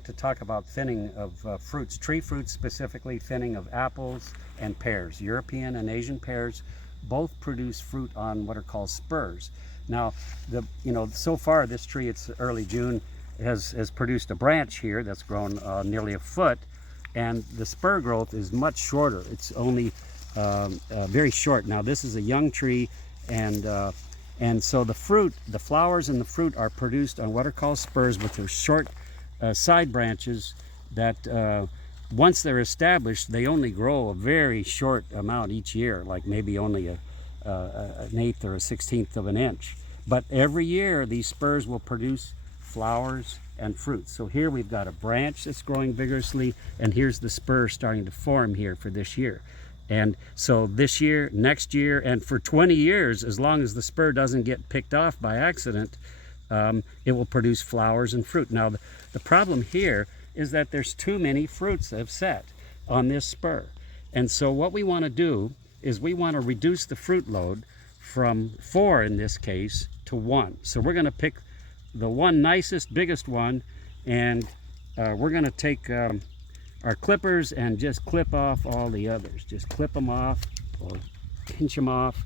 like to talk about thinning of fruits, tree fruits specifically, thinning of apples and pears. European and Asian pears both produce fruit on what are called spurs. Now, so far this tree, it's early June, has produced a branch here that's grown nearly a foot, and the spur growth is much shorter. It's only very short. Now, this is a young tree, and so the fruit, the flowers and the fruit are produced on what are called spurs, which are short side branches that once they're established, they only grow a very short amount each year, like maybe only an eighth or a 16th of an inch. But every year, these spurs will produce flowers and fruits. So here we've got a branch that's growing vigorously, and here's the spur starting to form here for this year. And so this year, next year, and for 20 years, as long as the spur doesn't get picked off by accident, it will produce flowers and fruit. Now, the problem here is that there's too many fruits that have set on this spur. And so what we want to do is we want to reduce the fruit load from 4 in this case to 1. So we're going to pick the one nicest, biggest one, and we're going to take our clippers and just clip off all the others. Just clip them off or pinch them off,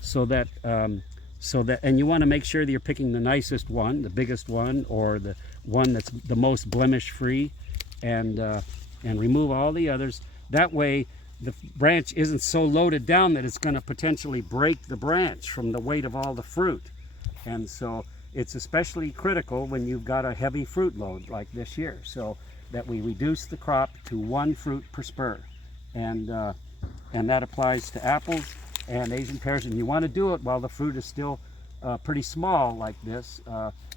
so that and you want to make sure that you're picking the nicest one, the biggest one, or the one that's the most blemish free, and remove all the others. That way the branch isn't so loaded down that it's going to potentially break the branch from the weight of all the fruit. And so it's especially critical when you've got a heavy fruit load like this year, so that we reduce the crop to 1 fruit per spur. And that applies to apples and Asian pears, and you want to do it while the fruit is still pretty small like this.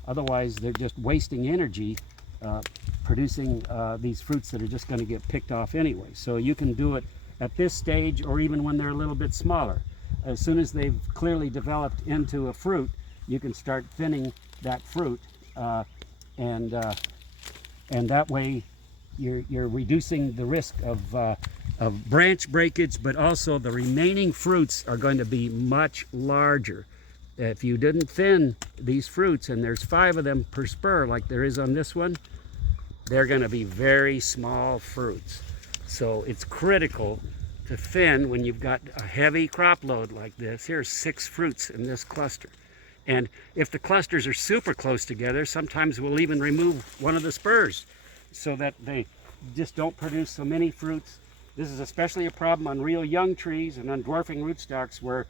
Otherwise, they're just wasting energy producing these fruits that are just going to get picked off anyway. So you can do it at this stage, or even when they're a little bit smaller. As soon as they've clearly developed into a fruit, you can start thinning that fruit, and that way you're reducing the risk of branch breakage, but also the remaining fruits are going to be much larger. If you didn't thin these fruits, and there's 5 of them per spur like there is on this one, they're going to be very small fruits. So it's critical to thin when you've got a heavy crop load like this. Here's 6 fruits in this cluster. And if the clusters are super close together, sometimes we'll even remove one of the spurs so that they just don't produce so many fruits. This is especially a problem on real young trees and on dwarfing rootstocks where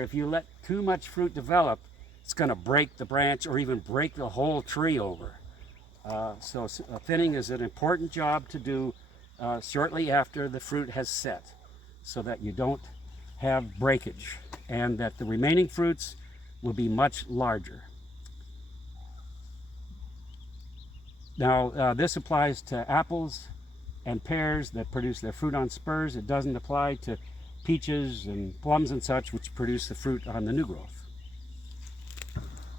if you let too much fruit develop, it's going to break the branch or even break the whole tree over. So thinning is an important job to do shortly after the fruit has set, so that you don't have breakage and that the remaining fruits will be much larger. Now, this applies to apples and pears that produce their fruit on spurs. It doesn't apply to peaches and plums and such, which produce the fruit on the new growth.